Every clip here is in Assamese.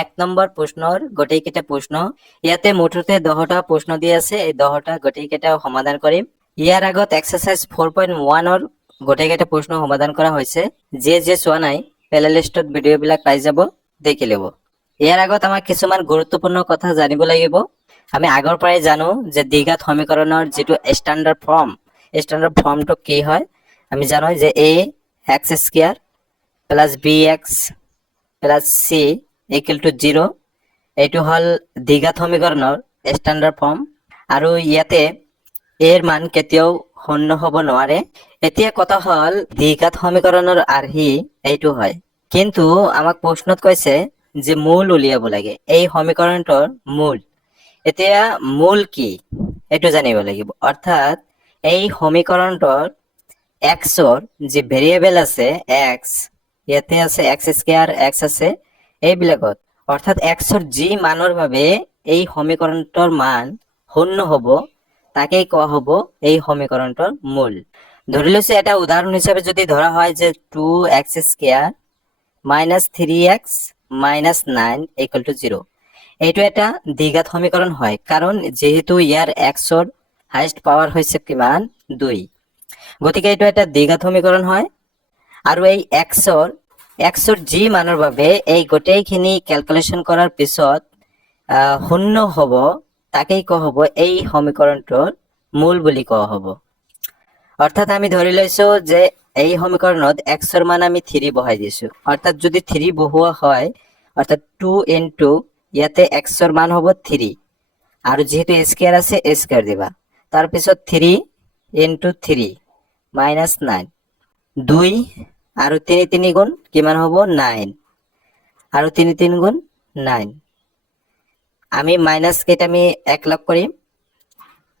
এক নম্বৰ প্ৰশ্নৰ গোটেইকেইটা প্ৰশ্ন ইয়াতে মুঠতে 10টা প্ৰশ্ন দি আছে। এই 10টা গোটেইকেইটা সমাধান কৰিম। ইয়াৰ আগত এক্সাৰসাইজ 4.1 ৰ গোটেইকেইটা প্ৰশ্ন সমাধান কৰা হৈছে। যে চোৱা নাই প্লেলিষ্টত ভিডিঅ'বিলাক পাই যাব, দেখি ল'ব। ইয়াৰ আগত আমাক কিছুমান গুৰুত্বপূৰ্ণ কথা জানিব লাগিব। আমি আগৰ পৰাই জানো যে দ্বিঘাত সমীকৰণৰ যিটো ষ্টেণ্ডাৰ্ড ফৰ্মটো কি হয়। আমি জানো যে ax² + bx + c = 0। এইটো হল দ্বিঘাত সমীকৰণৰ ষ্টেণ্ডাৰ্ড ফৰ্ম, আৰু ইয়াতে এৰ মান কেতিয়াও শূন্য হ'ব নোৱাৰে। এতিয়া কথা হল দ্বিঘাত সমীকৰণৰ আৰ্হি এইটো হয়, কিন্তু আমাক প্ৰশ্নত কৈছে যে মূল উলিয়াব লাগে, এই সমীকৰণটোৰ মূল। এতিয়া মূল কি এইটো জানিব লাগিব। অৰ্থাৎ এই সমীকৰণটোৰ এক্সৰ যি ভেৰিয়েবল আছে এক্স, ইয়াতে আছে x² x আছে এইবিলাকত, অৰ্থাৎ এক্সৰ যি মানৰ বাবে এই সমীকৰণটোৰ মান শূন্য হ'ব তাকেই কোৱা হ'ব এই সমীকৰণটোৰ মূল। ধৰি লৈছো এটা উদাহৰণ হিচাপে যদি ধৰা হয় যে 2x² - 3x - 9 = 0। এইটো এটা দ্বিঘাত সমীকৰণ হয়, কাৰণ যেহেতু ইয়াৰ এক্সৰ হাইয়েষ্ট পাৱাৰ হৈছে কিমান 2, গতিকে এইটো এটা দ্বিঘাত সমীকৰণ হয়। আৰু এই এক্সৰ যি মানৰ বাবে এই গোটেইখিনি ক্যালকুলেশন কৰাৰ পিছত শূন্য হ'ব তাকেই কোৱা হ'ব এই সমীকৰণটোৰ মূল বুলি কোৱা হ'ব। অৰ্থাৎ আমি ধৰি লৈছো যে এই সমীকৰণত এক্সৰ মান আমি 3 বহাই দিছো। অৰ্থাৎ যদি 3 বহোৱা হয়, অৰ্থাৎ 2 into ইয়াতে এক্সৰ মান হ'ব 3, আৰু যেহেতু স্কয়াৰ আছে স্কয়াৰ দিবা, তাৰপিছত 3 into 3 - 9, 2 আৰু 3 3 গুণ কিমান হ'ব 9, আৰু 3 3 গুণ 9। আমি মাইনাস কেইটা আমি 1 লগ কৰিম,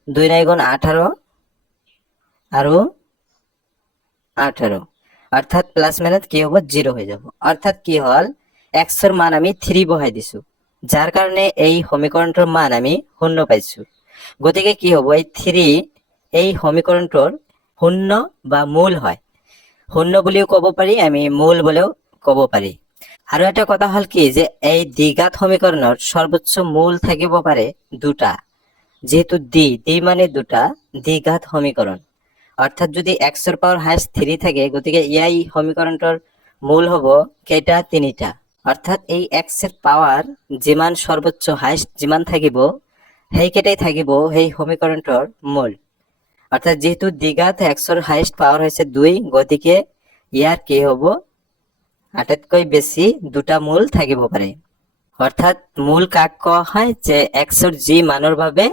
2 9 গুণ 18 আৰু 18, অৰ্থাৎ প্লাস মাইনাস কি হবে 0 হয়ে যাব। অৰ্থাৎ কি হল এক্সৰ মান আমি 3 বহাই দিছো, যাৰ কাৰণে এই সমীকৰণটোৰ মান আমি শূন্য পাইছো। গতিকে কি হ'ব এই 3 এই সমীকৰণটোৰ শূন্য বা মূল হয়। শূন্য বুলিও ক'ব পাৰি, আমি মূল বুলিও ক'ব পাৰি। আৰু এটা কথা হল কি যে এই দ্বিঘাত সমীকৰণৰ সৰ্বোচ্চ মূল থাকিব পাৰে 2টা, যেহেতু d মানে 2টা দ্বিঘাত সমীকৰণ। অৰ্থাৎ যদি এক্সৰ পাৱাৰ হাইয়েষ্ট 3 থাকে, গতিকে এই সমীকৰণটোৰ মূল হ'ব কেইটা 3টা। অৰ্থাৎ এই এক্সৰ পাৱাৰ যিমান সৰ্বোচ্চ হাইয়েষ্ট যিমান থাকিব সেইকেইটাই থাকিব সেই সমীকৰণটোৰ মূল। অৰ্থাৎ যেহেতু দ্বিঘাত এক্সৰ হাইয়েষ্ট পাৱাৰ হৈছে 2, গতিকে ইয়াৰ কি হ'ব আটাইতকৈ বেছি 2টা মূল থাকিব পাৰে। অৰ্থাৎ মূল কাক কোৱা হয় যে এক্সৰ যি মানৰ বাবে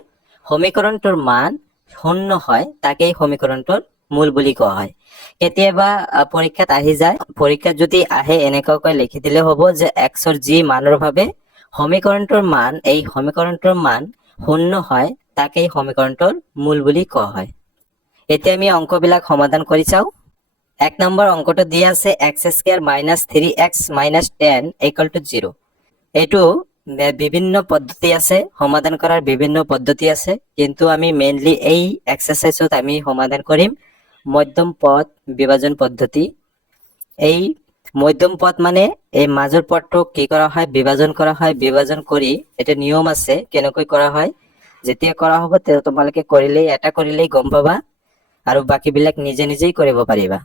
সমীকৰণটোৰ মান শূন্য হয় তাকেই সমীকৰণটোৰ মূল বুলি কোৱা হয়। কেতিয়াবা পৰীক্ষাত আহি যায়, পৰীক্ষাত যদি আহে এনেকুৱাকৈ লিখি দিলে হ'ব যে এক্সৰ যি মানৰ বাবে সমীকৰণটোৰ মান এই সমীকৰণটোৰ মান শূন্য হয় তাকেই সমীকৰণটোৰ মূল বুলি কোৱা হয়। এতিয়া আমি অঙ্কবিলাক সমাধান কৰি চাও। 1 নম্বৰ অঙ্কটো দিয়া আছে x² - 3x - 10 = 0। এইটো বিভিন্ন পদ্ধতি আছে, সমাধান কৰাৰ বিভিন্ন পদ্ধতি আছে, কিন্তু আমি মেইনলি এই এক্সাৰসাইজত আমি সমাধান কৰিম মধ্যম পদ বিভাজন পদ্ধতি। এই মধ্যম পদ মানে এই মাজৰ পদটো কি কৰা হয় বিভাজন কৰা হয়। বিভাজন কৰি এটা নিয়ম আছে কেনেকৈ কৰা হয়, যেতিয়া কৰা হ'ব তোমালোকে কৰিলেই এটা কৰিলেই গম পাবা, আৰু বাকিবিলাক নিজে নিজেই কৰিব পাৰিবা।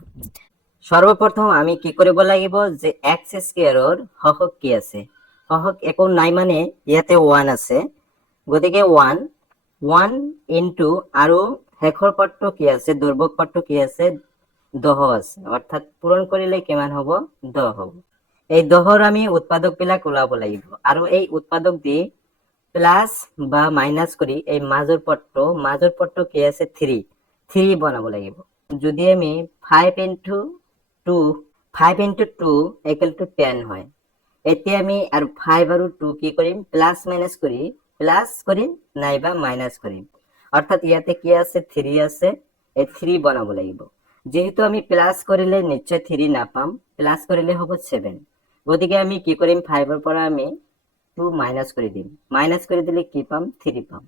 সৰ্বপ্ৰথম আমি কি কৰিব লাগিব যে x² হহক কি আছে, হহক একো নাই মানে ইয়াতে 1 আছে, গতিকে 1 ইনটু আৰু শেষৰ পদটো কি আছে দুৰ্বক পদটো কি আছে 10 আছে, অৰ্থাৎ পূৰণ কৰিলে কিমান হ'ব 10 হ'ব। এই 10ৰ আমি উৎপাদক বিলাক ওলাব লাগিব, আৰু এই উৎপাদক দি প্লাস বা মাইনাস কৰি এই মাজৰ পদটো কি আছে 3 বনাব লাগিব। যদি আমি 5 into 2 = 10 হয়। এতিয়া আমি আৰু 5 আৰু 2 কি কৰিম প্লাস মাইনাস কৰি প্লাস কৰিম নাইবা মাইনাস কৰিম, অর্থাৎ ইয়াতে কি আছে 3 আছে, এই 3 বনাব লাগিব। যেহেতু আমি প্লাস কৰিলে নিশ্চয় 3 নাপাম, প্লাস কৰিলে হ'ব 7, গতিকে আমি কি কৰিম 5 ৰ পৰা আমি 2 মাইনাস কৰি দিম, মাইনাস কৰি দিলে কি পাম 3 পাম।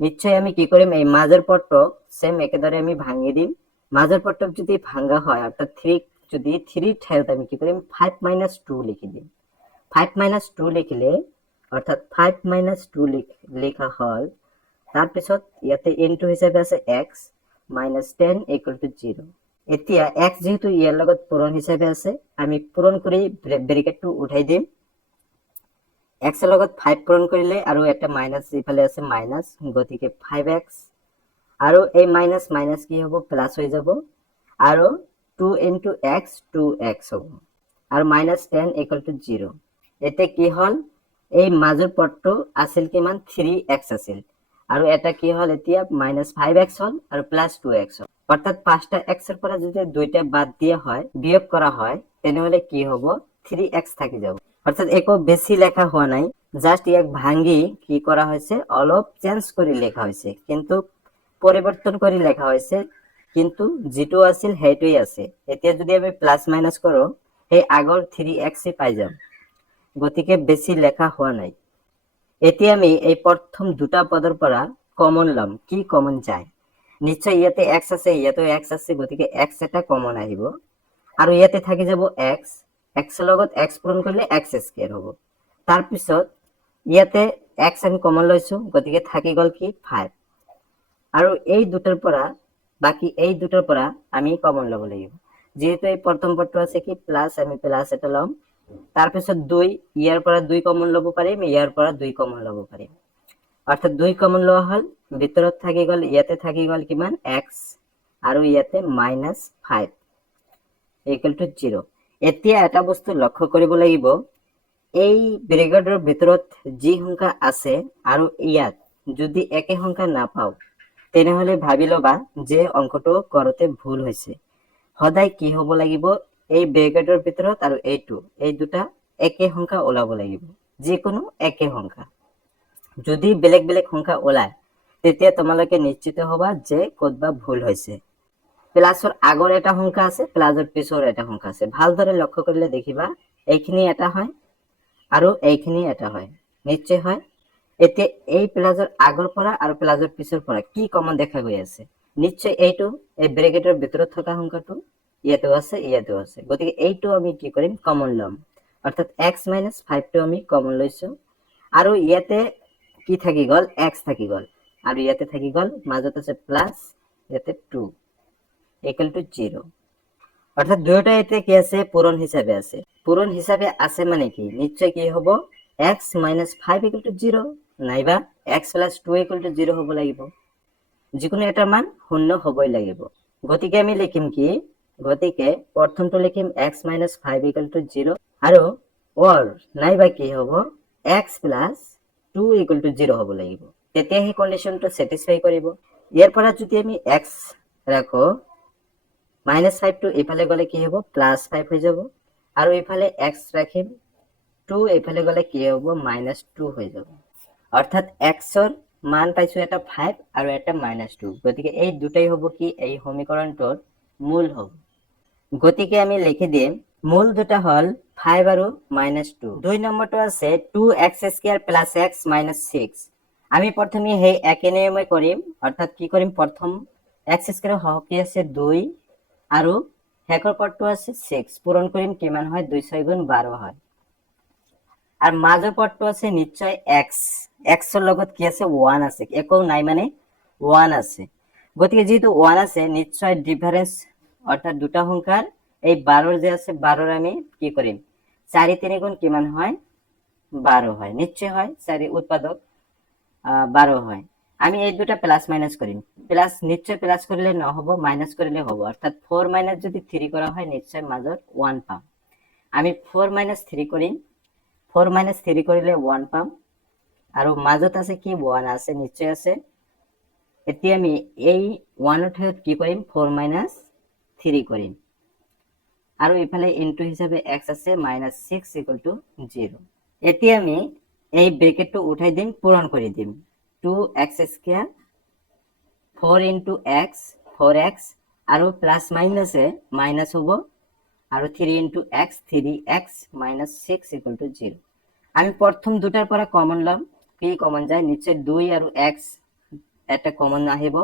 নিশ্চয় আমি কি কৰিম এই মাজৰ পদটোক সেম একেদৰে আমি ভাঙি দিম। মাজৰ পদটোক যদি ভাঙা হয় অৰ্থাৎ 3 যদি 3 ঠাইত আমি কি কৰিম 5 - 2 লিখি দিম। 5 মাইনাছ 2 লিখিলে অৰ্থাৎ 5 মাইনাছ 2 লিখা হ'ল তাৰপিছত ইয়াতে ইনটু হিচাপে আছে x মাইনাছ 10 ইকুৱেল টু 0 এতিয়া x যেহেতু ইয়াৰ লগত পূৰণ হিচাপে আছে আমি পূৰণ কৰি ব্ৰেকেটটো উঠাই দিম x এৰ লগত 5 পূৰণ কৰিলে আৰু এটা মাইনাছ ইফালে আছে মাইনাছ গতিকে 5x আৰু এই মাইনাছ মাইনাছ কি হ'ব প্লাছ হৈ যাব আৰু 2 into x 2x হ'ব আৰু মাইনাছ 10 ইকুৱেল টু 0 এতিয়া কি হ'ল এই মাজৰ পদটো আছিল কিমান 3x আছিল আৰু এটা কি হ'ল এতিয়া মাইনাছ 5x হ'ল আৰু প্লাছ 2x হ'ল অৰ্থাৎ 5টা x এৰ পৰা যদি দুইটা বাদ দিয়া হয় বিয়োগ করা হয় তেনেহলে কি হ'ব 3x থাকি যাব অর্থাৎ একো বেশি লেখা হওয়া নাই জাস্ট ইয়াক ভাঙি কি করা হয়েছে অলপ চেঞ্জ করে লেখা হয়েছে কিন্তু পরিবর্তন করে লেখা হয়েছে কিন্তু যেটো আছিল সেইটোই আছে এতিয়া যদি আমি প্লাস মাইনাস করো এই আগৰ 3x পাই যাম গতিকে বেশি লেখা হওয়া নাই এতিয়া আমি এই প্ৰথম দুটা পদৰ পৰা কমন লম কি কমন যায় নিশ্চয় ইয়াতে x আছে ইয়াতে x আছে গতিকে x এটা কমন আহিব আৰু ইয়াতে থাকি যাব x x এৰ লগত x পূৰণ কৰিলে x স্কয়াৰ হ'ব তাৰ পিছত ইয়াতে x আমি কমন লৈছো গতিকে থাকি গল কি 5 আৰু এই দুটাৰ পৰা বাকি এই দুটাৰ পৰা আমি কমন লব লাগিব যেহেতু এই প্ৰথম পদটো আছে কি প্লাস আমি প্লাস এটা লম তাৰ পিছত 2 ইয়াৰ পৰা 2 কমন লব পাৰিম ইয়াৰ পৰা 2 কমন লব পাৰিম অৰ্থাৎ 2 কমন লওয়া হল ভিতৰত থাকি গল ইয়াতে থাকি গল কিমান x আৰু ইয়াতে -5 ইকুয়াল টু 0 এতিয়া এটা বস্তু লক্ষ্য কৰিব লাগিব এই ব্ৰেকেটৰ ভিতৰত যি সংখ্যা আছে আৰু ইয়াত যদি একে সংখ্যা নাপাও তেনেহলে ভাবি লবা যে অঙ্কটো করতে ভুল হৈছে সদায় কি হ'ব লাগিব এই ব্ৰেকেটৰ ভিতৰত আৰু এইটো এই দুটা একে সংখ্যা ওলাব লাগিব যিকোনো একে সংখ্যা যদি বেলেগ বেলেগ সংখ্যা ওলায় তেতিয়া তোমালোকে নিশ্চিত হবা যে কতবা ভুল হৈছে প্লাসৰ আগৰ এটা সংখ্যা আছে প্লাসৰ পিছৰ এটা সংখ্যা আছে ভালদৰে লক্ষ্য কৰিলে দেখিবা এইখিনি এটা হয় আৰু এইখিনি এটা হয় নিশ্চয় হয় এতিয়া এই প্লাসৰ আগৰ পৰা আৰু প্লাসৰ পিছৰ পৰা কি কমন দেখা গৈ আছে নিশ্চয় এইটো এই ব্ৰেকেটৰ ভিতৰত থকা সংখ্যাটো ইয়াতেও আছে গতিকে এইটো আমি কি কৰিম কমন লম অৰ্থাৎ x - 5 টো আমি কমন লৈছো আৰু ইয়াতে কি থাকি গল x থাকি গল আৰু ইয়াতে থাকি গল মাজত আছে প্লাস ইয়াতে 2 ইকুয়াল টু 0 অর্থাৎ দুটো এতে কি আছে পূরণ হিসাবে আছে মানে কি নিশ্চয় কি হবে x - 5 ইকুয়াল টু 0 নাইবা x + 2 ইকুয়াল টু 0 হ'ব লাগিব যিকোনো এটা মান শূন্য হ'বই লাগিব গতিকে আমি লিখিম কি গতিকে প্ৰথমটো লিখিম x - 5 ইকুয়াল টু 0 আৰু or নাইবা কি হ'ব x + 2 ইকুয়াল টু 0 হ'ব লাগিব তেতিয়া এই কন্ডিশনটো স্যাটিসফাই কৰিব ইয়াৰ পৰা যদি আমি x ৰাখো -5 টো ইফালে গলে কি হ'ব +5 হৈ যাব আৰু ইফালে x ৰাখিম 2 ইফালে গলে কি হ'ব -2 হৈ যাব অৰ্থাৎ x ৰ মান পাইছো এটা 5 আৰু এটা -2 গতিকে এই দুটাই হ'ব কি এই সমীকৰণটোৰ মূল হ'ব গতিকে আমি লিখি দিম মূল দুটা হল 5 আৰু -2 দুই নম্বৰটো আছে 2x² + x - 6 আমি প্ৰথমে সেই একে নিয়মে কৰিম অৰ্থাৎ কি কৰিম প্ৰথম x² হকি আছে 2 আৰু শেষৰ পদটো আছে 6 পূৰণ কৰিম কিমান হয় 2 6 গুণ 12 হয় আৰ মাজৰ পদটো আছে নিশ্চয় x x এর লগত কি আছে 1 আছে একো নাই মানে 1 আছে গতিকে যেহেতু 1 আছে নিশ্চয় ডিফারেন্স অর্থাৎ দুটা সংখ্যার এই 12 যে আছে 12 আমি কি করিম 4 3 গুণ কিমান হয় 12 হয় নিশ্চয় হয় 4 উৎপাদক 12 হয় আমি এই দুটা প্লাস মাইনাস করিম প্লাস নিশ্চয় প্লাস করলে না হবো মাইনাস করলে হবো অর্থাৎ 4 মাইনাস যদি 3 করা হয় নিশ্চয় মাজত 1 পাম আমি 4 - 3 করিম 4 - 3 কৰিলে 1 পাম আৰু মাজত আছে কি 1 আছে নিশ্চয় আছে এতিয়া আমি এই 1 ৰ ঠাইত কি কৰিম 4 - 3 কৰিম আৰু ইফালে ইনটু হিচাপে x আছে -6 = 0 এতিয়া আমি এই ব্ৰেকেটটো উঠাই দিম পূৰণ কৰি দিম 2x² 4 * x 4x আৰু প্লাস মাইনাসে মাইনাস হ'ব আৰু 3 * x 3x - 6 = 0 আমি প্ৰথম দুটাৰ পৰা কমন লম কি কমন যায় নিশ্চয় 2 আৰু x এটা কমন আহিব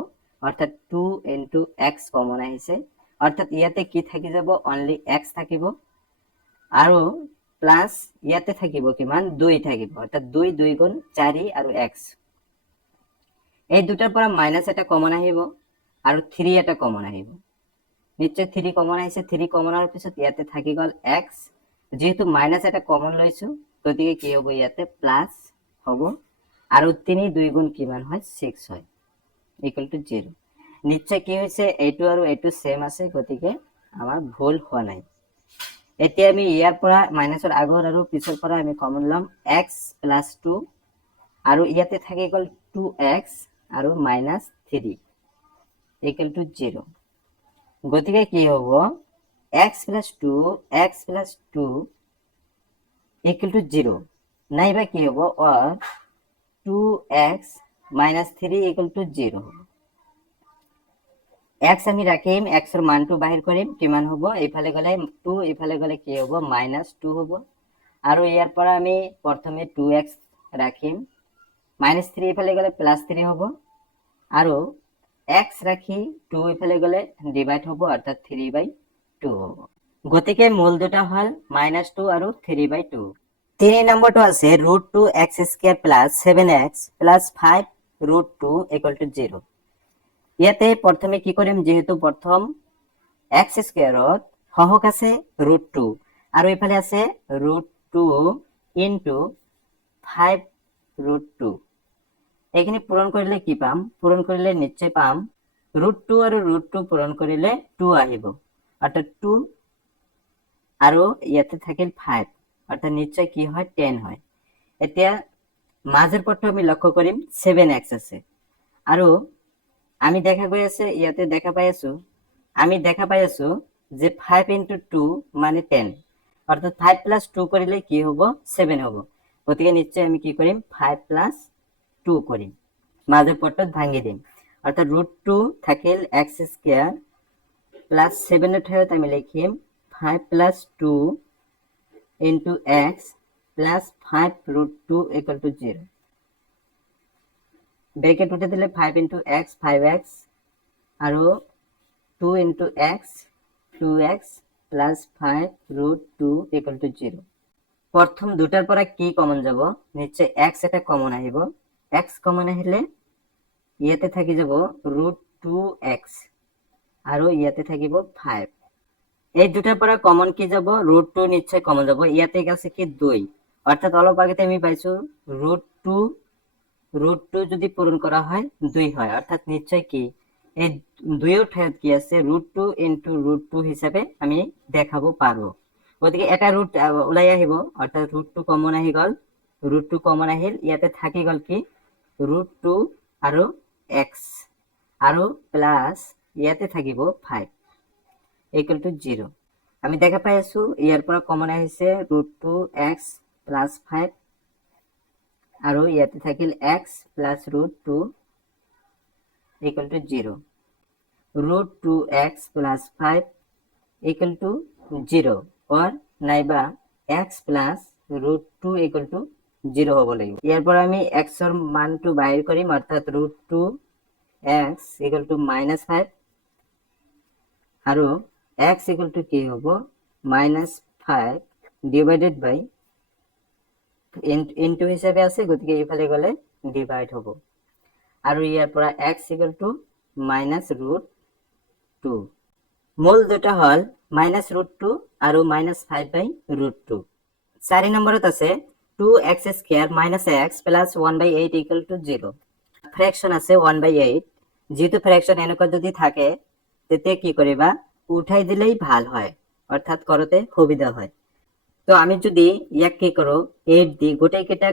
অৰ্থাৎ 2 * x কমন আহিছে অৰ্থাৎ ইয়াতে কি থাকি যাব অনলি x থাকিব আৰু প্লাস ইয়াতে থাকিব কিমান 2 থাকিব অৰ্থাৎ 2 2 গুণ 4 আৰু x এই দুটাৰ পৰা মাইনাস এটা কমন আহিব আৰু 3 এটা কমন আহিব নিশ্চয় 3 কমন আহিছে 3 কমন হোৱাৰ পিছত ইয়াতে থাকি গল x যেহেতু মাইনাস এটা কমন লৈছো গতিকে কি হ'ব ইয়াতে প্লাস হ'ব আৰু 3 2 গুণ কিমান হয় 6 হয় ইকুয়াল টু 0 নিশ্চয় কি হৈছে এইটো আৰু এইটো সেম আছে গতিকে আমাৰ ভুল হোৱা নাই এতিয়া আমি ইয়াৰ পৰা মাইনাসৰ আগৰ আৰু পিছৰ পৰা আমি কমন লম x 2 আৰু ইয়াতে থাকি গল 2x আৰু -3 ইকুয়াল টু 0 গতিকে কি হ'ব x 2 ইকুয়াল টু 0 নাইবা কি হ'ব or 2x - 3 equal to 0 x আমি রাখিম x এর মানটো বাহিৰ কৰিম কিমান হ'ব এইফালে গলে 2 এইফালে গলে কি হ'ব -2 হ'ব আৰু ইয়াৰ পৰা আমি প্ৰথমে 2x ৰাখিম -3 এইফালে গলে +3 হ'ব আৰু x ৰাখি 2 এইফালে গলে ডিভাইড হ'ব অৰ্থাৎ 3/2 হ'ব গতিকে মূল দুটা হল -2 আৰু 3/2 3 নম্বৰটো আছে √2x² + 7x + 5 √2 = 0 ইয়াতে প্ৰথমে কি কৰিম যেহেতু প্ৰথম x² সহগ আছে √2 আৰু ইফালে আছে √2 * 5 √2 এখানে পূৰণ কৰিলে কি পাম পূৰণ কৰিলে নিশ্চয় পাম √2 আৰু √2 পূৰণ কৰিলে 2 আহিব অৰ্থাৎ 2 আৰু ইয়াতে থাকিল 5 অর্থাৎ নিশ্চয় কি হয় 10 হয় এতিয়া মাজের পটটো আমি লক্ষ্য কৰিম 7x আছে আৰু আমি দেখা গৈ আছে ইয়াতে দেখা পাই আছো আমি দেখা পাই আছো যে 5 * 2 মানে 10 অর্থাৎ 5 + 2 কৰিলে কি হ'ব 7 হ'ব গতিকে নিশ্চয় আমি কি কৰিম 5 + 2 কৰিম মাজের পটটো ভাঙি দিম অর্থাৎ √2 থাকিল x² + 7 এর ঠাইত আমি লিখিম 5 + 2 into x plus 5 √2 = 0 ব্রেকেট উঠে দিলে 5 into x 5x আৰু 2 into x 2x plus 5 √2 = 0 প্ৰথম দুটাৰ পৰা কি কমন যাব নিশ্চয় x এটা কমন আহিব x কমন আহিলে ইয়াতে থাকি যাব √2x আৰু ইয়াতে থাকিব 5 এই দুটাৰ পৰা কমন কি যাব √2 নিশ্চয় কমন যাব ইয়াতে আছে কি 2 অর্থাৎ অলপ আগতে আমি পাইছো √2 যদি পূরণ করা হয় 2 হয় অর্থাৎ নিশ্চয় কি এই 2 এর ঠাইত কি আছে √2 * √2 হিসাবে আমি দেখাবো পারবো গতিকে এটা ৰুট ওলাই আহিব অর্থাৎ √2 কমন আহি গল √2 কমন আহিল ইয়াতে থাকি গল কি √2 আৰু x আৰু প্লাস ইয়াতে থাকিব 5 = 0 আমি দেখা পাই আছো ইয়াৰ পৰা কমন আহিছে √2x + 5 আৰু ইয়াতে থাকিল x + √2 = 0 √2x + 5 = 0 or নাইবা x + √2 = 0 হ'ব লাগিব ইয়াৰ পৰা আমি x ৰ মানটো বাহিৰ কৰিম অৰ্থাৎ √2x = -5 আৰু x = কি হ'ব -5 divided by into হিসাবে আছে গতিকে এইফালে গলে ডিভাইড হ'ব আৰু ইয়াৰ পৰা x = -√2 মূল দুটা হল -√2 আৰু -5/√2 4 নম্বৰত আছে 2x² - x + 1/8 = 0 ফ্ৰ্যাকশন আছে 1/8 যেহেতু ফ্ৰ্যাকশন এনেকুৱা যদি থাকে তেতিয়া কি কৰিবা উঠাই দিলেই ভাল হয় অর্থাৎ করতে সুবিধা হয় তো আমি যদি ইয়াক কি করো 8 দি গোটেই কেটা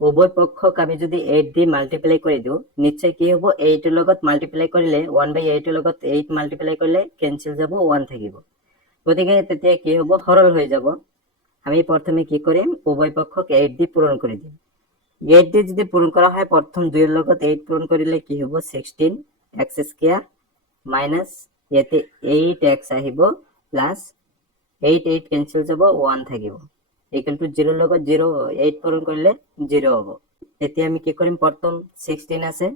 উভয় পক্ষক আমি যদি 8 দি মাল্টিপ্লাই কৰি দিও নিশ্চয় কি হ'ব 8 এৰ লগত মাল্টিপ্লাই কৰিলে 1/8 এৰ লগত 8 মাল্টিপ্লাই কৰিলে ক্যান্সেল যাব 1 থাকিব গতিকে তেতিয়া কি হ'ব সৰল হৈ যাব আমি প্ৰথমে কি কৰিম উভয় পক্ষক 8 দি পূৰণ কৰি দিম 8 দি যদি পূৰণ কৰা হয় প্ৰথম 2 এৰ লগত 8 পূৰণ কৰিলে কি হ'ব 16x² মাইনাস ইয়াতে 8x আহিব প্লাস 8 8 ক্যান্সেল যাব 1 থাকিব = 0 লগত 0 8 পূরণ কৰিলে 0 হ'ব এতিয়া আমি কি কৰিম প্ৰথম 16 আছে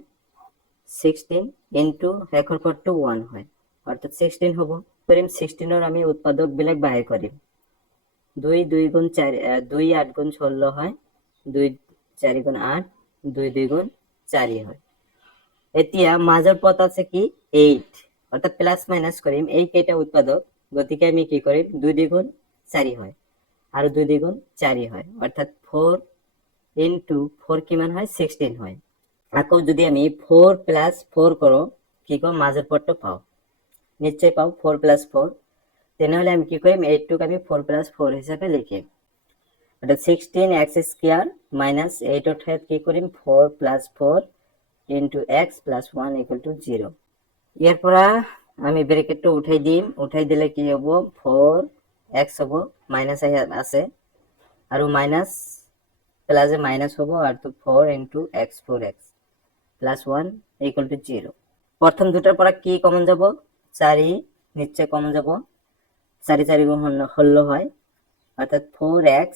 16 into শেষৰ পদটো 1 হয় অৰ্থাৎ 16 হ'ব কৰিম 16 ৰ আমি উৎপাদক বিলাক বাহিৰ কৰিম 2 2 গুণ 4 2 8 গুণ 16 হয় 2 4 গুণ 8 2 2 গুণ 4 হয় এতিয়া মাজৰ পদ আছে কি 8 অৰ্থাৎ প্লাস মাইনাস কৰিম এই কেইটা উৎপাদক গতিকে আমি কি কৰিম 2 2 গুণ 4 হয় আৰু 2 2 গুণ 4 হয় অর্থাৎ 4 into 4 কিমান হয় 16 হয় আকৌ যদি আমি 4 plus 4 করো কি কম মাজৰ পদটো পাও নিশ্চয় পাও 4 plus 4 তেনেহলে আমি কি কৰিম 8 টোক আমি 4 plus 4 হিচাপে লিখিম অৰ্থাৎ 16x স্কয়াৰ minus 8 এৰ ঠাইত কি কৰিম 4 plus 4 into x plus 1 equal to 0 ইয়াৰ পৰা আমি ব্ৰেকেটটো উঠাই দিম উঠাই দিলে কি হ'ব 4x হ'ব মাইনাস আছে আৰু মাইনাস প্লাসে মাইনাস হ'ব আৰু 4 into x 4x plus 1 equal to 0 প্ৰথম দুটাৰ পৰা কি কমন যাব 4 নিচে কমন যাব 4 4 গুণ 16 হয় অর্থাৎ 4x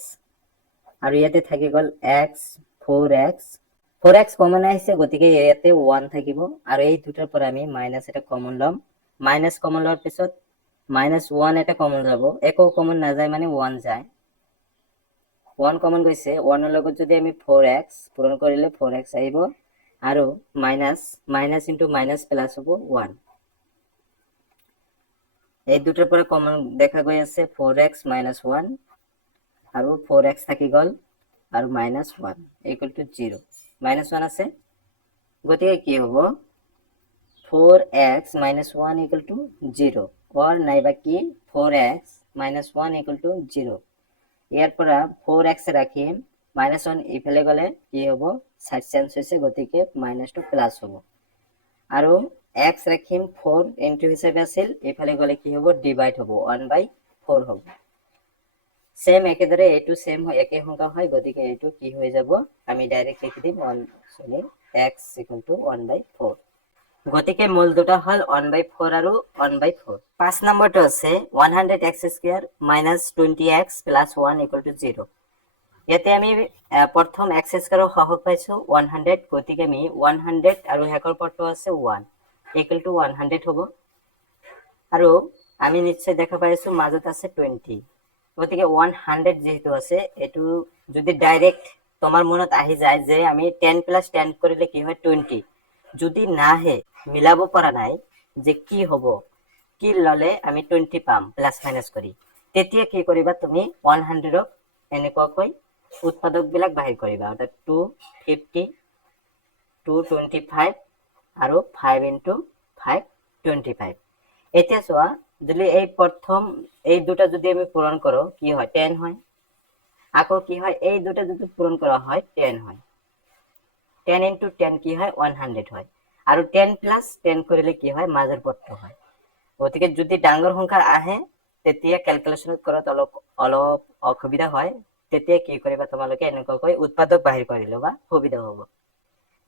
আৰু ইয়াতে থাকি গল x 4x কমন আহিছে গতিকে ইয়াতে 1 থাকিব আৰু এই দুটাৰ পৰা আমি মাইনাস এটা কমন লম মাইনাস কমন লওয়ার পিছত -1 এটা কমন যাব একো কমন না যায় মানে 1 যায় 1 কমন গৈছে 1 এর লগত যদি আমি 4x পূরণ কৰিলে 4x আহিব আৰু মাইনাস ইনটু মাইনাস প্লাস হ'ব 1 এই দুটাৰ পৰা কমন দেখা গৈ আছে 4x - 1 আৰু 4x থাকি গল আৰু -1 equal to 0 -1 আছে গতিকে কি হ'ব 4x - 1 equal to 0 or নাইবা কি 4x - 1 equal to 0 ইয়াৰ পৰা 4x ৰাখিম -1 ইফালে গলে কি হ'ব সাইড চেঞ্জ হৈছে গতিকে -2 প্লাস হ'ব আৰু x ৰাখিম 4 ইনটু হিচাপে আছিল ইফালে গলে কি হ'ব ডিভাইড হ'ব 1/4 হ'ব সেম একেদৰে এটো সেম হয় একে সংখ্যা হয় গতিকে এটো কি হৈ যাব আমি ডাইরেক্ট লিখি দিম x equal to 1/4 গতিকে মূল দুটা হল 1/4 আৰু 1/4 5 নম্বৰটো আছে 100x square - 20x + 1 equal to 0 ইয়াতে আমি প্ৰথম x স্কয়াৰৰ সহগ পাইছো 100 গতিকে আমি 100 আৰু হেকৰ পদটো আছে 1 equal to 100 হ'ব আৰু আমি নিশ্চয় দেখা পাইছো মাজত আছে 20 গতিকে 100 যেহেতু আছে এটো যদি ডাইরেক্ট তোমার মনত আহি যায় যে আমি 10 + 10 কৰিলে কি হয় 20 যদি না হে মিলাব পৰা নাই যে কি হ'ব কি ললে আমি 20 পাম প্লাস মাইনাস কৰি তেতিয়া কি কৰিবা তুমি 100 ক এনেকৈ উৎপাদক বিলাক বাহিৰ কৰিবা অৰ্থাৎ 250 225 আৰু 5 * 5 25 এতিয়া চোৱা যদি এই প্রথম এই দুটা যদি আমি পূরণ করো কি হয় 10 হয় আকৌ কি হয় এই দুটা যদি পূরণ করা হয় 10 হয় 10 * 10 কি হয় 100 হয় আৰু 10 + 10 কৰিলে কি হয় মাজৰ পদটো হয় গতিকে যদি ডাঙৰ সংখ্যা আহে তেতিয়া ক্যালকুলেশন কৰাত অলপ অসুবিধা হয় তেতিয়া কি কৰিবা তোমালোকে এনেকৈ উৎপাদক বাহিৰ কৰি লবা সুবিধা হ'ব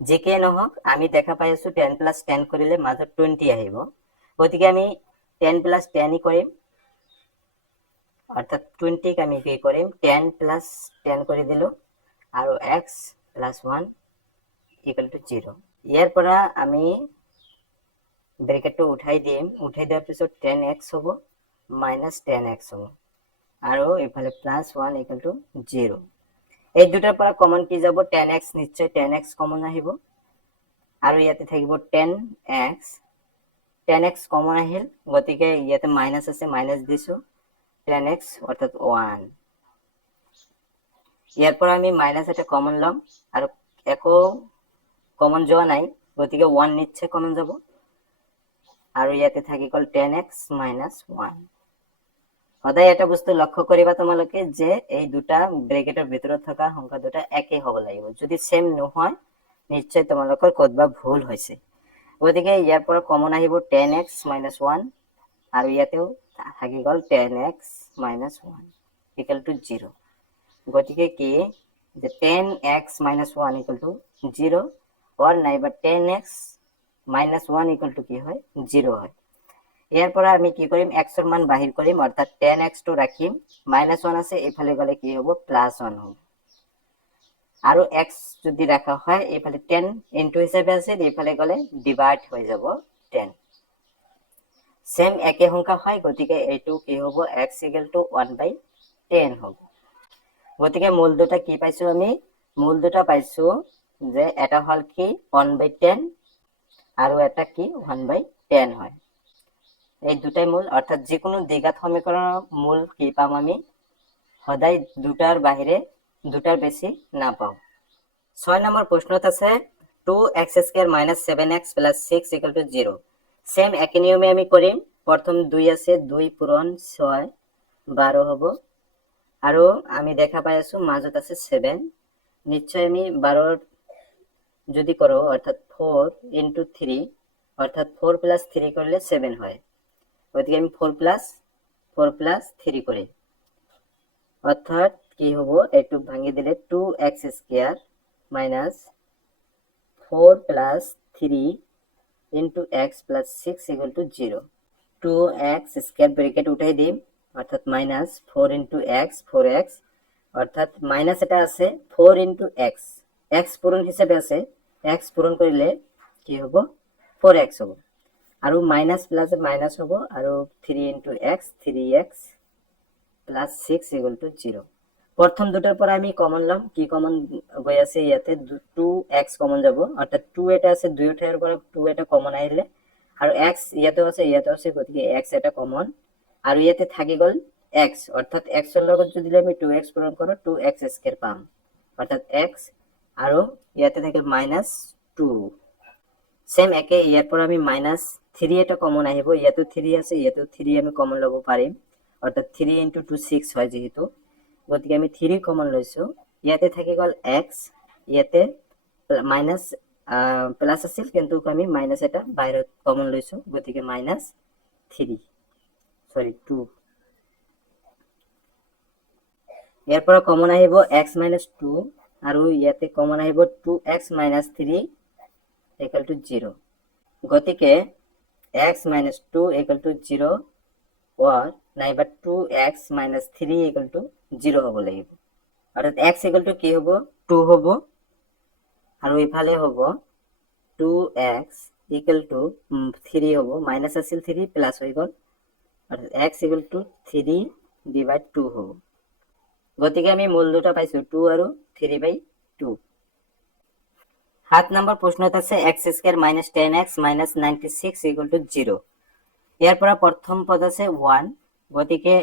যিকে নহওক আমি দেখা পাই আছো 10 + 10 কৰিলে মাজত 20 আহিব গতিকে আমি 10 + 10 কৰিম অৰ্থাৎ 20 কে আমি কি কৰিম 10 + 10 কৰি দিলো আৰু x + 1 equal to 0 ইয়াৰ পৰা আমি ব্ৰেকেটটো উঠাই দিম উঠাই দিয়াৰ পিছত 10x হ'ব -10x হ'ব আৰু ইফালে +1 equal to 0 এই দুটাৰ পৰা কমন কি যাব 10x নিশ্চয় 10x কমন আহিব আৰু ইয়াতে থাকিব 10x কমন আহিল গতিকে ইয়াতে মাইনাস আছে মাইনাস দিছো 10x অর্থাৎ 1 ইয়াৰ পৰা আমি মাইনাস এটা কমন লম আৰু একো কমন যোৱা নাই গতিকে 1 নিশ্চয় কমন যাব আৰু ইয়াতে থাকি গল 10x - 1 সদায় এটা বস্তু লক্ষ্য কৰিবা তোমালোকে যে এই দুটা ব্ৰেকেটৰ ভিতৰত থকা সংখ্যা দুটা একে হ'ব লাগিব যদি সেম নহয় নিশ্চয় তোমালোকৰ ক'তবা ভুল হৈছে গতিকে ইয়াৰ পৰা কমন আহিব 10x - 1 আৰু ইয়াতেও থাকি গল 10x - 1 equal to 0 গতিকে কি যে 10x - 1 equal to 0 or নাইবা 10x - 1 equal to কি হয় 0 হয় ইয়াৰ পৰা আমি কি কৰিম x এৰ মান বাহিৰ কৰিম অৰ্থাৎ 10x টো ৰাখিম -1 আছে এফালে গলে কি হ'ব +1 হ'ব আৰু x যদি রাখা হয় এফালে 10 ইনটু হিচাপে আছে এফালে গলে ডিভাইড হৈ যাব 10 সেম একে সংখ্যা হয় গতিকে এইটো কি হ'ব x equal to 1/10 10 হ'ব। গতিকে মূল দুটা কি পাইছো আমি? মূল দুটা পাইছো যে এটা হল কি 1/10 আৰু এটা কি 1/10 হয়। এই দুটাই মূল, অর্থাৎ যে কোনো দ্বিঘাত সমীকরণের মূল কি পাম আমি? সদায় দুটার বাহিরে দুটার বেশি না পাও। 6 নম্বর প্রশ্নত আছে 2x² - 7x + 6 = 0। সেম একই নিয়মে আমি করিম। প্রথম 2 আছে, 2 পূরণ 6 12 হব। আৰু আমি দেখা পাই আছো মাজত আছে 7। নিশ্চয় আমি 12 যদি করো অর্থাৎ 4 × 3 অর্থাৎ 4 + 3 করলে 7 হয়। গতিকে আমি 4 + 3 করি, অর্থাৎ কি হব? একটু ভাঙি দিলে 2x² - 4 + 3 × x + 6 = 0। 2x² ব্র্যাকেট উঠাই দিম, অর্থাৎ -4 × x 4x, অর্থাৎ মাইনাস এটা আছে 4 × x, x পূরণ হিসাবে আছে, x পূরণ করলে কি হব? 4x হব। আৰু মাইনাস প্লাসে মাইনাস হব, আৰু 3 × x 3x + 6 = 0। প্রথম দুটার পর আমি কমন লম। কি কমন গৈ আছে? ইয়াতে 2x কমন যাব, অর্থাৎ 2 এটা আছে, 2 এটার পরে 2 এটা কমন আইলে, আর x ইয়াতেও আছে ইয়াতেও আছে, গতিকে x এটা কমন, আর ইয়াতে থাকি গল x, অর্থাৎ x এর লগত যদি আমি 2x পূরণ করো 2x² পাম, অর্থাৎ x, আৰু ইয়াতে থাকিল -2। সেম একে ইয়ার পর আমি -3 এটা কমন আহিব, ইয়াতে 3 আছে ইয়াতে 3 আমি কমন লব পাৰিম, অর্থাৎ 3 × 2 6 হয় যেহেতু, গতিকে আমি 3 কমন লৈছো। ইয়াতে থাকি গল x, ইয়াতে মাইনাস প্লাস আছিল কিন্তু আমি মাইনাস এটা বাইৰত কমন লৈছো, গতিকে -2। ইয়াৰ পৰা কমন আহিব x - 2, আৰু ইয়াতে কমন আহিব 2x - 3 = 0। গতিকে x - 2 = 0 or নাইবা 2x - 3 = 0 হ'ব লাগিব, অর্থাৎ x = কি হ'ব? 2 হ'ব, আৰু ইফালে হ'ব 2x = 3 হ'ব, মাইনাস আছিল 3 প্লাস হৈ গল, অর্থাৎ x = 3/2 হ'ব। গতিকে আমি মূল দুটা পাইছো 2 আৰু 3/2। 7 নম্বৰ প্ৰশ্নত আছে x² - 10x - 96 = 0। ইয়াৰ পৰা প্ৰথম পদ আছে 1, গতিকে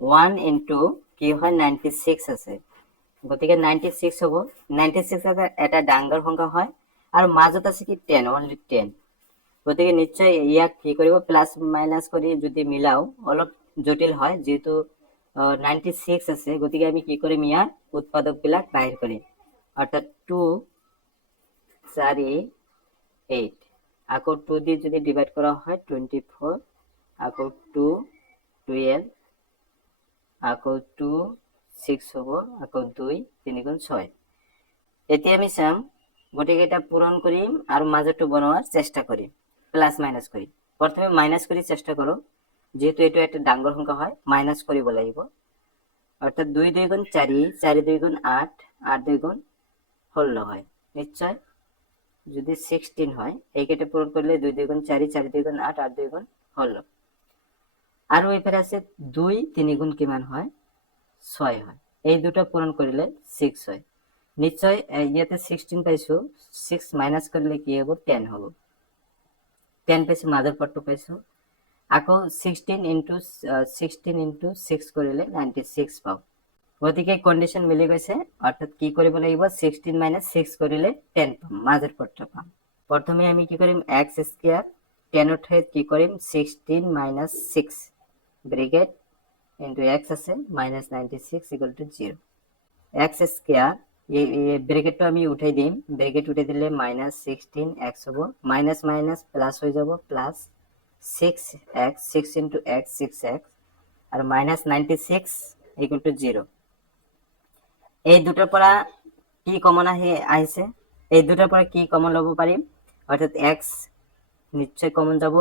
1 × কি হয় 96 আছে, গতিকে 96 হ'ব। 96 এটা ডাঙৰ সংখ্যা হয়, আৰু মাজত আছে কি 10, অনলি 10, গতিকে নিশ্চয় ইয়াক কি কৰিব? প্লাস মাইনাস কৰি যদি মিলাও অলপ জটিল হয়, যেহেতু 96 আছে, গতিকে আমি কি কৰিম? ইয়াৰ উৎপাদক বিলাক বাহিৰ কৰিম, অর্থাৎ 2 4 8, আকৌ 2 দিয়ে যদি ডিভাইড করা হয় 24, আকৌ 2 12, আকৌ 2 6 হ'ব, আকৌ 2 3 × 6। এতিয়া আমি চাম গোটেইকেইটা পূরণ কৰিম আৰু মাজৰটো বনোৱাৰ চেষ্টা কৰিম প্লাস মাইনাস কৰি। প্ৰথমে মাইনাস কৰি চেষ্টা কৰো, যেহেতু এটা একটা ডাঙৰ সংখ্যা হয় মাইনাস কৰিব লাগিব, অর্থাৎ 2 2 × 4, 4 2 × 8, 8 2 × 16 হয়। নিশ্চয় যদি 16 হয়, এইকেইটা পূরণ করলে 2 2 × 4, 4 2 × 8, 8 2 × 16, আৰু এইফালে আছে 2 3 গুণ কিমান হয়? 6 হয়। এই দুটা পূরণ কৰিলে 6 হয়। নিশ্চয় ইয়াতে 16 পাইছো, 6 মাইনাস কৰলে কি হব? 10 হব। 10 পাইছো, মাজৰ পদটো পাইছো, আকৌ 16 × 6 কৰিলে 96 পাও। গতিকে কন্ডিশন মিলি গৈছে, অৰ্থাৎ কি কৰিব লাগিব? 16 - 6 কৰিলে 10 পাম, মাজৰ পদটো পাম। প্ৰথমে আমি কি কৰিম? x² 10 এৰ ঠাইত কি কৰিম? 16 - 6 ব্র্যাকেট into x আছে -96 = 0। x² এই ব্র্যাকেটটা আমি উঠাই দিম, ব্র্যাকেট উঠে দিলে -16x হ'ব, মাইনাস মাইনাস প্লাস হয়ে যাব, প্লাস 6x 6 × x 6x, আর -96 = 0। এই দুটাৰ পৰা কি কমন আহিছে? এই দুটাৰ পৰা কি কমন ল'ব পাৰিম? অৰ্থাৎ x নিশ্চয় কমন যাব,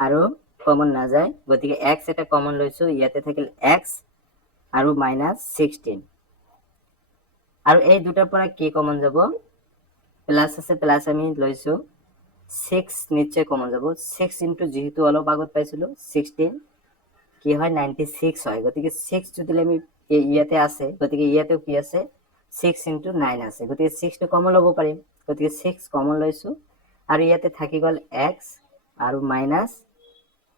আৰু কমন না যায়, গতিকে x এটা কমন লৈছো, ইয়াতে থাকিল x আৰু -16, আৰু এই দুটাৰ পৰা কি কমন যাব? প্লাস আছে, প্লাস আমি লৈছো, 6 নিশ্চয় কমন যাব, 6 × যেহেতু অলপ আগত পাইছিলো 16 কি হয় 96 হয়, গতিকে 6 যদি আমি এই ইয়াতে আছে, গতিকে ইয়াতেও কি আছে 6 × 9 আছে, গতিকে 6 টো কমন ল'ব পাৰিম, গতিকে 6 কমন লৈছো আৰু ইয়াতে থাকি গ'ল x আৰু মাইনাছ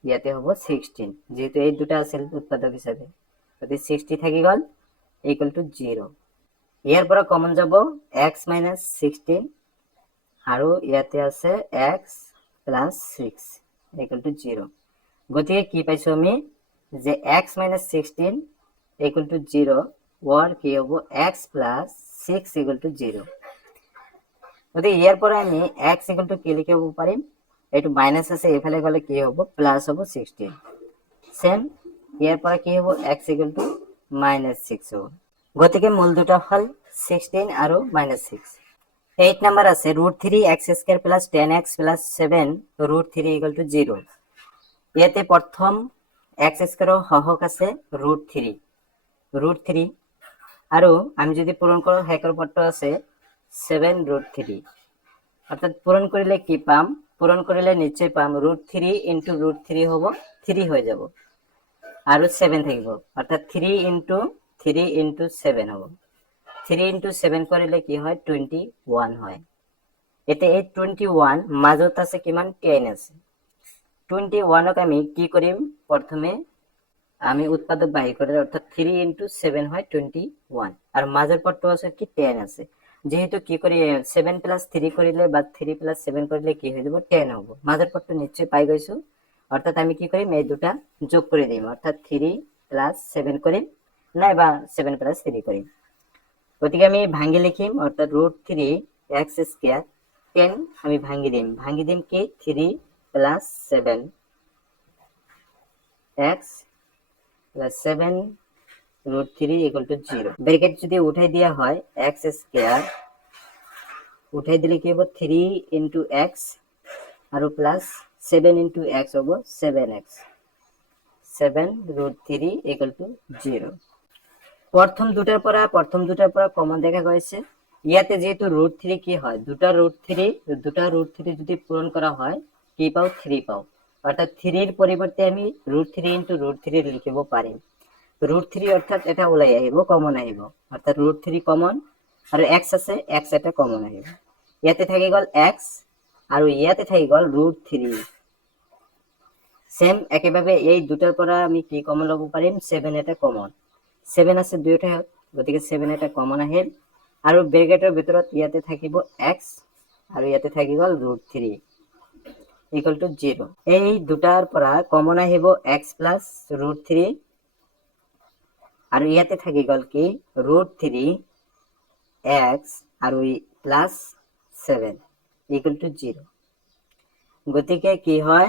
ইয়াতে হ'ব 16, যেহেতু এই দুটা আছিল উৎপাদক হিচাপে, গতিকে 60 থাকি গ'ল ইকুয়াল টু 0। ইয়াৰ পৰা কমন যাব x মাইনাছ 16 আৰু ইয়াতে আছে x প্লাছ 6 ইকুয়াল টু 0। গতিকে কি পাইছো আমি যে x মাইনাছ 16 ইকুয়াল টু 0 ওর কি হব x প্লাস 6 ইকুয়াল টু 0। গতিকে ইয়াৰ পৰা আমি x ইকুয়াল টু কি লিখিব পাৰিম, এইটো মাইনাস আছে এফালে গলে কি হব প্লাস হব 16, সেম ইয়াৰ পৰা কি হব x ইকুয়াল টু -6 হব। গতিকে মূল দুটা হল 16 আৰু -6। 8 নাম্বার আছে √3x² plus 10x plus 7 √3 equal to 0। ইয়াতে প্রথম x² হহক আছে √3 আৰু আমি যদি পূৰণ কৰো হেকৰ পট্ট আছে 7√3, অৰ্থাৎ পূৰণ কৰিলে কি পাম, পূৰণ কৰিলে নিশ্চয় পাম √3 × √3 হব 3 হয়ে যাব আৰু 7 থাকিব, অর্থাৎ 3 × 3 × 7 হব, 3 × 7 করিলে কি হয় 21 হয়। এতে এই 21 মাজত আছে কিমান 10 আছে, 21ক আমি কি কৰিম প্ৰথমে আমি উৎপাদক বাহিৰ কৰি, অৰ্থাৎ 3 × 7 হয় 21 আৰু মাজৰ পদটো আছে কি 10 আছে, যেহেতু কি কৰি 7 + 3 কৰিলে বা 3 + 7 কৰিলে কি হৈ যাব 10 হ'ব, মাজৰ পদটো নিশ্চয় পাই গৈছো, অৰ্থাৎ আমি কি কৰিম এই দুটা যোগ কৰি দিম, অৰ্থাৎ 3 + 7 কৰিম নাইবা 7 + 3 কৰিম। গতিকে আমি ভাঙি লিখিম, অর্থাৎ √3x² 10 আমি ভাঙি দিম কি 3 + 7 x + 7 √3 = 0। ব্র্যাকেট যদি উঠাই দিয়া হয় x² উঠাই দিলে কি হবে 3 × x আৰু প্লাস 7 × x হব 7x, 7 √3 = 0। প্রথম দুটার পরা কমন দেখা গেছে, ইয়াতে যেহেতু √3 কি হয় দুটা √3 যদি পূরণ করা হয় কি পাও 3 পাও, অর্থাৎ 3 এর পরিবর্তে আমি √3 × √3 লিখিব পাৰিম। √3 অৰ্থাৎ এটা ওলাই আহিব কমন আহিব, অৰ্থাৎ √3 কমন আৰু x আছে x এটা কমন আহিব, ইয়াতে থাকি গল x আৰু ইয়াতে থাকি গল √3। সেম একইভাবে এই দুটাৰ পৰা আমি কি কমন লব পাৰিম 7 এটা কমন, 7 আছে দুইটা, গতিকে 7 এটা কমন আহিল আৰু ব্ৰেকেটৰ ভিতৰত ইয়াতে থাকিব x আৰু ইয়াতে থাকি গল √3 = 0। এই দুটাৰ পৰা কমন আহিব x প্লাস √3 আৰু ইয়াতে থাকি গল কি √3 x আৰু প্লাস 7 = 0। গতিকে কি হয়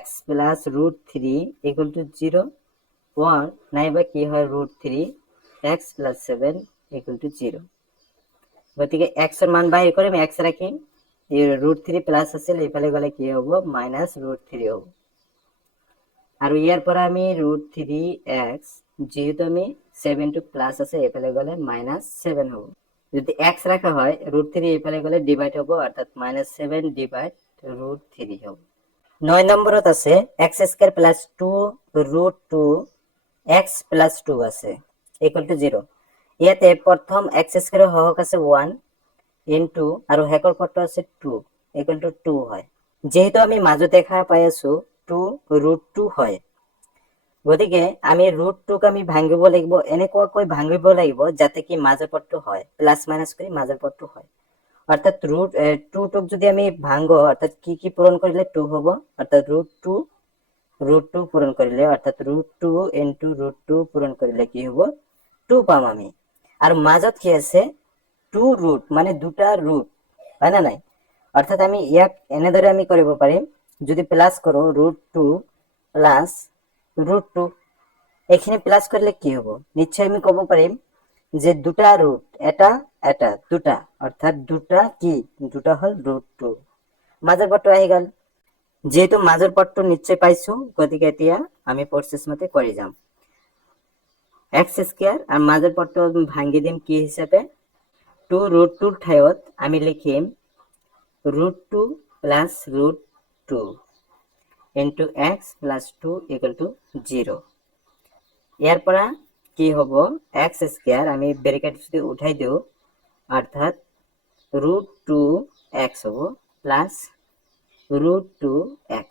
x প্লাস √3 = 0 or নাইবা কি হয় √3 x plus 7 = 0। গতিকে x এর মান বাহির করে আমি x রাখি, এই √3 প্লাস আছিল এইফালে গলে কি হব -√3 হব, আর ইয়ার পরে আমি √3x যেহেতু আমি 7 টু প্লাস আছে এইফালে গলে -7 হব, যদি x রাখা হয় √3 এইফালে গলে ডিভাইড হব, অর্থাৎ -7 ডিভাইড √3 হব। 9 নম্বরত আছে x² প্লাস 2 √2 x প্লাস 2 আছে = 0। ইয়াতে প্রথম x² হহক আছে 1 ইনটু আৰু হেকৰ পট্টো আছে 2 = 2 হয়, যেহেতু আমি মাজত দেখা পাই আছো 2 √2 হয়, গতিকে আমি √2ক আমি ভাঙিব লাগিব, এনেকুৱাকৈ ভাঙিব লাগিব যাতে কি মাজৰ পট্টো হয়, প্লাস মাইনাস কৰি মাজৰ পট্টো হয়, অর্থাৎ √2টোক যদি আমি ভাঙো অর্থাৎ কি পূরণ করিলে 2 হব, অর্থাৎ √2 পূরণ করিলে অর্থাৎ √2 × √2 পূরণ করিলে কি হব 2 পাম আমি, আর মাজত কি আছে 2 ৰুট মানে দুটা ৰুট হয় না নাই, অৰ্থাৎ আমি ইয়াক এনেদৰে আমি কৰিব পাৰিম, যদি প্লাস কৰো √2 প্লাস √2 এখানে প্লাস কৰলে কি হব নিশ্চয় আমি কব পাৰিম যে দুটা ৰুট এটা দুটা, অৰ্থাৎ দুটা হল √2, মাজৰ পট্টো আহি গল, যেহেতু মাজৰ পট্টো নিশ্চয় পাইছো গতিকে এতিয়া আমি প্ৰসেস মতে কৰি যাম। x² আৰ মাজৰ পট্টো ভাঙি দিম কি হিসাবে 2 √2 ঠাইত আমি লিখিম √2 প্লাস √2 into x plus 2 = 0। ইয়াৰ পৰা কি হব এক্স স্কয়ার আমি ব্র্যাকেট যদি উঠাই দিও অর্থাৎ √2x হব plus √2x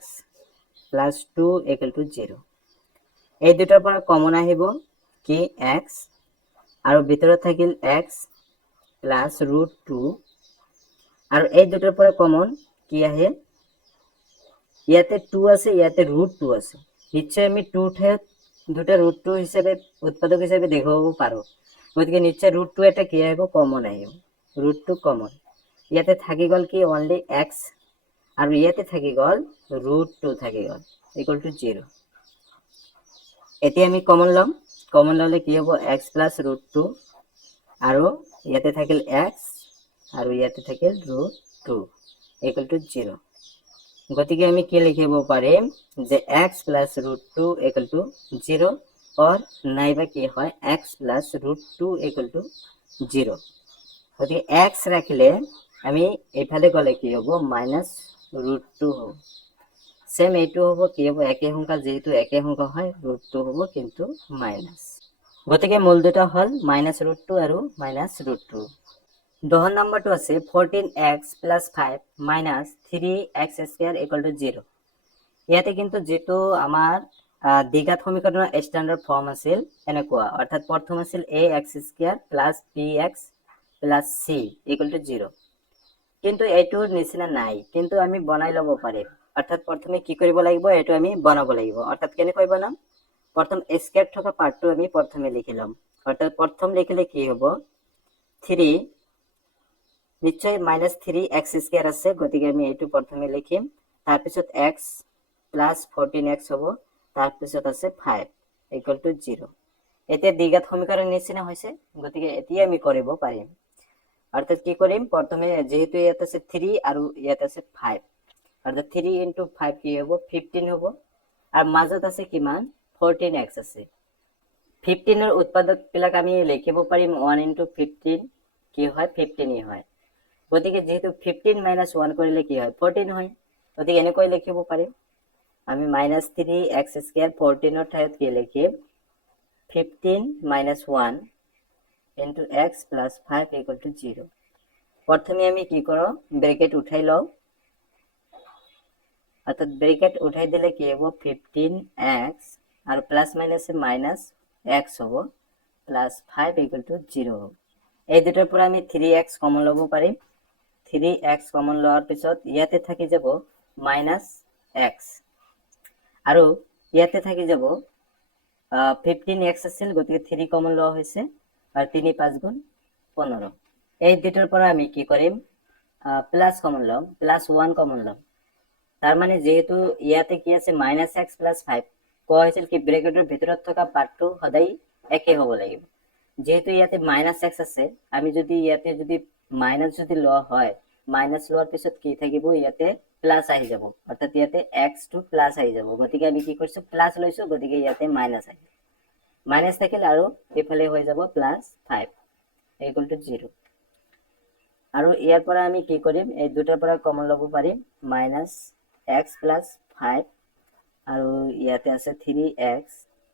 plus 2 equal to 0 এই দুটাৰ পৰা কমন আহিব কি x আৰু ভিতৰত থাকিল x প্লাস √2 আৰু এই দুটাৰ পৰা কমন কি আহে ইয়াতে 2 আছে ইয়াতে √2 আছে নিশ্চয় আমি 2 ঠাইত দুটা √2 হিচাপে উৎপাদক হিচাপে দেখাব পাৰো গতিকে নিশ্চয় √2 এটা কি আহিব কমন আহিব √2 কমন ইয়াতে থাকি গল কি অনলি x আৰু ইয়াতে থাকি গল √2 থাকি গল ইকুয়াল টু 0 এতিয়া আমি কমন ললে কি হ'ব x প্লাস √2 আৰু ইয়াতে থাকিল x আৰু ইয়াতে থাকিল √2 ইকুয়াল টু 0 গতিকে আমি কি লিখিব পাৰিম যে x প্লাস √2 ইকুয়াল টু 0 और নাইবা কি হয় x প্লাস √2 ইকুয়াল টু 0 গতিকে x ৰাখিলে আমি এইফালে গলে কি হ'ব মাইনাস √2 হ'ব সেম এইটো হ'ব কি হ'ব একে সংখ্যা যেহেতু একে সংখ্যা হয় √2 হ'ব কিন্তু মাইনাস গতিকে মূল দুটা হল মাইনাস √2 আৰু মাইনাস √2 দহন নম্বৰটো আছে 14x plus 5 minus 3x square equal to 0 ইয়াতে কিন্তু যেটো আমাৰ দ্বিঘাত সমীকৰণৰ স্ট্যান্ডাৰ্ড ফৰ্ম আছিল এনেকুৱা অৰ্থাৎ প্ৰথম আছিল ax square plus bx plus c equal to 0 কিন্তু এইটোৰ নিচিনা নাই কিন্তু আমি বনাই লব পাৰিম অৰ্থাৎ প্ৰথমে কি কৰিব লাগিব এটো আমি বনাব লাগিব অৰ্থাৎ কেনেকৈ বনাম প্ৰথম স্কয়াৰ থকা পাৰ্টটো আমি প্ৰথমে লিখি লম অৰ্থাৎ প্ৰথম লিখিলে কি হ'ব 3 নিশ্চয় -3x স্কয়াৰ আছে গতিকে আমি এইটো প্ৰথমে লিখিম তাৰ পিছত x প্লাস 14x হ'ব তাৰ পিছত আছে 5 ইকুয়াল টু 0 এতিয়া দ্বিঘাত সমীকৰণ নিচিনা হৈছে গতিকে এতিয়া আমি কৰিব পাৰিম অৰ্থাৎ কি কৰিম প্ৰথমে যেহেতু ইয়াত আছে 3 আৰু ইয়াত আছে 5 অৰ্থাৎ 3 * 5 কি হ'ব 15 হ'ব আৰু মাজত আছে কিমান 14x আছে 15 এৰ উৎপাদক বিলাক আমি লিখিব পাৰিম 1 * 15 কি হয় 15 হয় গতিকে যেহেতু 15 - 1 কৰিলে কি হয় 14 হয় গতিকে এনেকৈ লিখিব পাৰিম আমি -3x স্কয়ার 14 এর ঠাইত কি লিখিম 15 - 1 into x plus 5 equal to 0 প্রথমে আমি কি করো ব্র্যাকেট উঠাই লও অর্থাৎ ব্র্যাকেট উঠাই দিলে কি হবে 15x আর প্লাস মাইনাসে মাইনাস x হবে প্লাস 5 equal to 0 এই দুটাৰ পৰা আমি 3x কমন লব পাৰিম 3x কমন লওয়াৰ পিছত ইয়াতে থাকি যাব -x আৰু ইয়াতে থাকি যাব 15x আছিল গতিকে 3 কমন লওয়া হয়েছে আর 3 × 5 = 15 এই দুটাৰ পৰা আমি কি কৰিম প্লাস কমন লম প্লাস 1 কমন লম তাৰ মানে যেহেতু ইয়াতে কি আছে -x + 5 কোৱা হৈছিল কি ব্ৰ্যাকেটেৰ ভিতৰত থকা পাৰ্টটো সদায় একে হ'ব লাগিব যেহেতু ইয়াতে -x আছে আমি যদি ইয়াতে যদি মাইনাস যদি লওয়া হয় মাইনাস লোৱাৰ পিছত কি থাকিব ইয়াতে প্লাস আহি যাব অৰ্থাৎ ইয়াতে x টো প্লাস আহি যাব গতিকে আমি কি কৰিছো প্লাস লৈছো গতিকে ইয়াতে মাইনাস আহিব মাইনাস থাকিলে আৰু এফালে হৈ যাব +5 equal to 0 আৰু ইয়াৰ পৰা আমি কি কৰিম এই দুটাৰ পৰা কমন লব পাৰিম -x + 5 আৰু ইয়াতে আছে 3x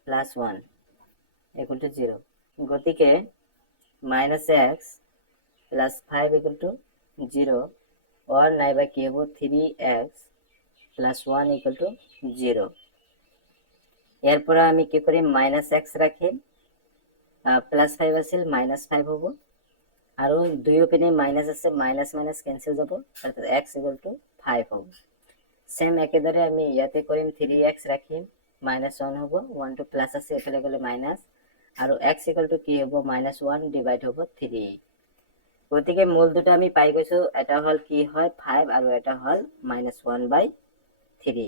+ 1 equal to 0 গতিকে -x + 5 equal to 0 or নাইবা কি হ'ব 3x + 1 equal to 0 ইয়াৰ পৰা আমি কি কৰিম -x ৰাখিম +5 আছিল -5 হ'ব আৰু দুয়ো পিনে মাইনাস আছে মাইনাস মাইনাস ক্যান্সেল যাব অৰ্থাৎ x = 5 হ'ব সেম একেদৰে আমি ইয়াতে কৰিম 3x ৰাখিম -1 হ'ব 1 টো প্লাস আছে এফালে গলে মাইনাস আৰু x = কি হ'ব -1 ডিভাইড হ'ব 3 গতিকে মূল দুটো আমি পাই গৈছো এটা হল কি হয় 5 আৰু এটা হল -1/3